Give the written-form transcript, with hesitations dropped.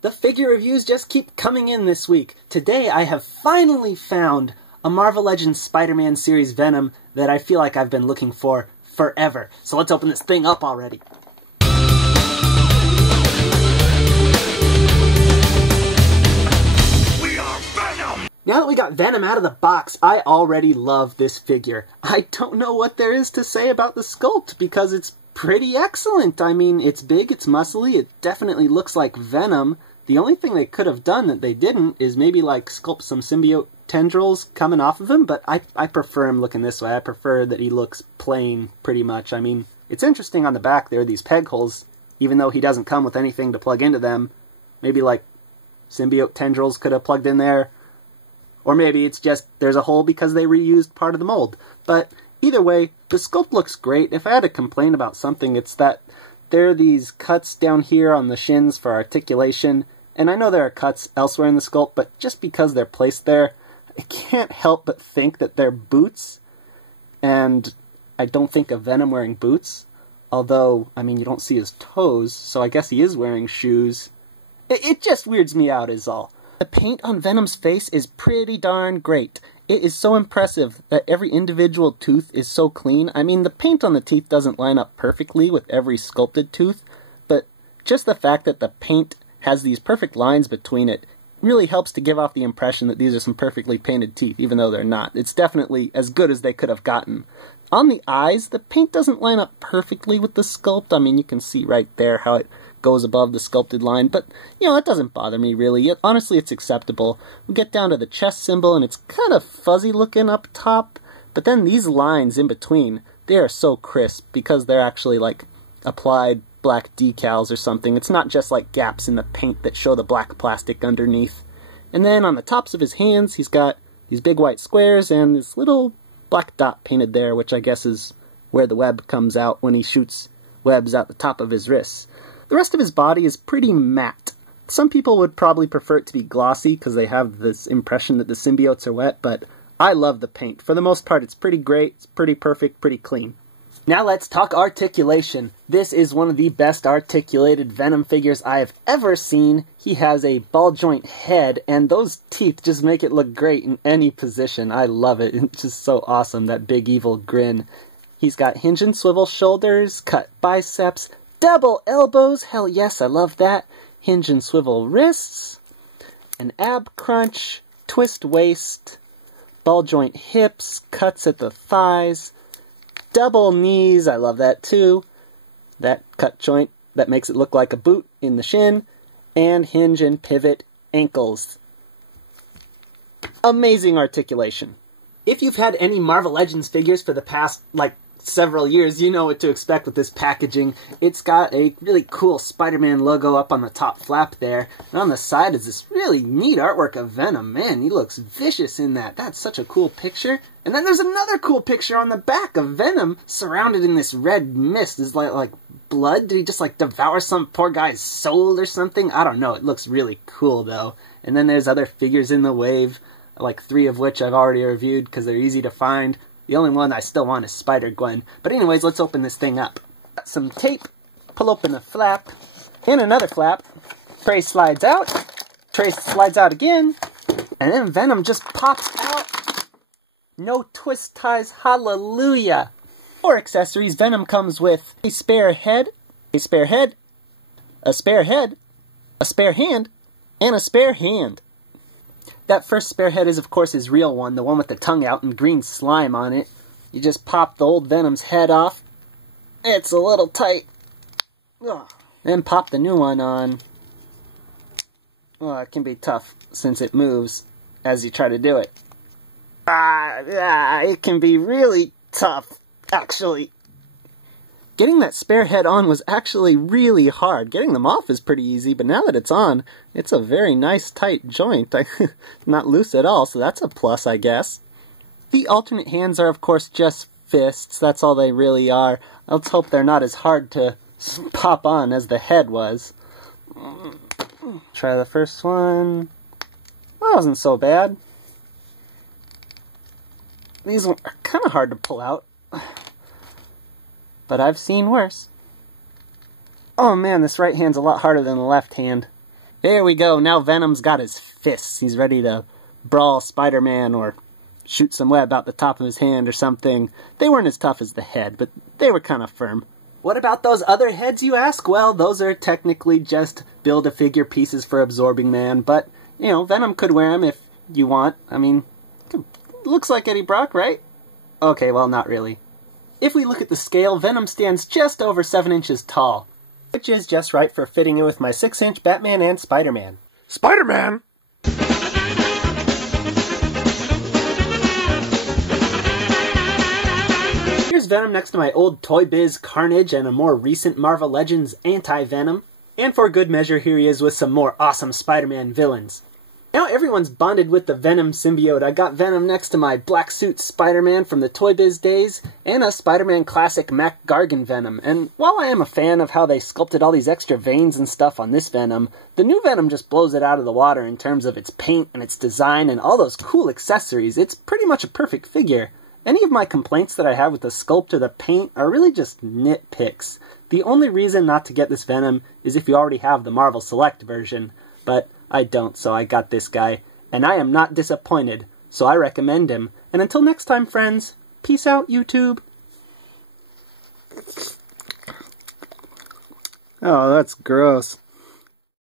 The figure reviews just keep coming in this week. Today I have finally found a Marvel Legends Spider-Man series Venom that I feel like I've been looking for forever. So let's open this thing up already. We are Venom! Now that we got Venom out of the box, I already love this figure. I don't know what there is to say about the sculpt because it's pretty excellent. I mean, it's big, it's muscly, it definitely looks like Venom. The only thing they could have done that they didn't is maybe like sculpt some symbiote tendrils coming off of him, but I prefer him looking this way. I prefer that he looks plain pretty much. I mean, it's interesting on the back there, these peg holes, even though he doesn't come with anything to plug into them. Maybe like symbiote tendrils could have plugged in there. Or maybe it's just there's a hole because they reused part of the mold. But either way, the sculpt looks great. If I had to complain about something, it's that there are these cuts down here on the shins for articulation. And I know there are cuts elsewhere in the sculpt, but just because they're placed there, I can't help but think that they're boots. And I don't think of Venom wearing boots. Although, I mean, you don't see his toes, so I guess he is wearing shoes. It just weirds me out is all. The paint on Venom's face is pretty darn great. It is so impressive that every individual tooth is so clean. I mean, the paint on the teeth doesn't line up perfectly with every sculpted tooth, but just the fact that the paint has these perfect lines between it really helps to give off the impression that these are some perfectly painted teeth, even though they're not. It's definitely as good as they could have gotten. On the eyes, the paint doesn't line up perfectly with the sculpt. I mean, you can see right there how it goes above the sculpted line, but, you know, it doesn't bother me, really. Honestly, it's acceptable. We get down to the chest symbol, and it's kind of fuzzy looking up top, but then these lines in between, they are so crisp because they're actually, like, applied black decals or something. It's not just like gaps in the paint that show the black plastic underneath. And then on the tops of his hands, he's got these big white squares and this little black dot painted there, which I guess is where the web comes out when he shoots webs out the top of his wrists. The rest of his body is pretty matte. Some people would probably prefer it to be glossy because they have this impression that the symbiotes are wet, but I love the paint. For the most part, it's pretty great, it's pretty perfect, pretty clean. Now let's talk articulation. This is one of the best articulated Venom figures I have ever seen. He has a ball joint head, and those teeth just make it look great in any position. I love it. It's just so awesome, that big evil grin. He's got hinge and swivel shoulders, cut biceps, double elbows, hell yes, I love that. Hinge and swivel wrists, an ab crunch, twist waist, ball joint hips, cuts at the thighs, double knees, I love that too. That cut joint that makes it look like a boot in the shin. And hinge and pivot ankles. Amazing articulation. If you've had any Marvel Legends figures for the past, like, several years, you know what to expect with this packaging. It's got a really cool Spider-Man logo up on the top flap there, and on the side is this really neat artwork of Venom. Man, he looks vicious in that. That's such a cool picture. And then there's another cool picture on the back of Venom surrounded in this red mist. Is like blood? Did he just like devour some poor guy's soul or something? I don't know. It looks really cool though. And then there's other figures in the wave, like 3 of which I've already reviewed because they're easy to find. The only one I still want is Spider-Gwen. But anyways, let's open this thing up. Got some tape, pull open a flap, and another flap. Tray slides out, tray slides out again, and then Venom just pops out. No twist ties, hallelujah! For accessories, Venom comes with a spare head, a spare head, a spare head, a spare hand, and a spare hand. That first spare head is, of course, his real one, the one with the tongue out and green slime on it. You just pop the old Venom's head off. It's a little tight. Ugh. Then pop the new one on. Well, it can be tough since it moves as you try to do it. It can be really tough, actually. Getting that spare head on was actually really hard. Getting them off is pretty easy, but now that it's on, it's a very nice tight joint. Not loose at all, so that's a plus, I guess. The alternate hands are, of course, just fists. That's all they really are. Let's hope they're not as hard to pop on as the head was. Try the first one. That wasn't so bad. These are kind of hard to pull out. But I've seen worse. Oh man, this right hand's a lot harder than the left hand. There we go, now Venom's got his fists. He's ready to brawl Spider-Man or shoot some web out the top of his hand or something. They weren't as tough as the head, but they were kind of firm. What about those other heads, you ask? Well, those are technically just Build-A-Figure pieces for Absorbing Man, but, you know, Venom could wear them if you want. I mean, looks like Eddie Brock, right? Okay, well, not really. If we look at the scale, Venom stands just over 7 inches tall, which is just right for fitting in with my 6-inch Batman and Spider-Man. Spider-Man? Here's Venom next to my old Toy Biz Carnage and a more recent Marvel Legends Anti-Venom. And for good measure, here he is with some more awesome Spider-Man villains. Now everyone's bonded with the Venom symbiote. I got Venom next to my black suit Spider-Man from the Toy Biz days, and a Spider-Man classic Mac Gargan Venom. And while I am a fan of how they sculpted all these extra veins and stuff on this Venom, the new Venom just blows it out of the water in terms of its paint and its design and all those cool accessories. It's pretty much a perfect figure. Any of my complaints that I have with the sculpt or the paint are really just nitpicks. The only reason not to get this Venom is if you already have the Marvel Select version, but I don't, so I got this guy, and I am not disappointed, so I recommend him. And until next time, friends, peace out, YouTube. Oh, that's gross.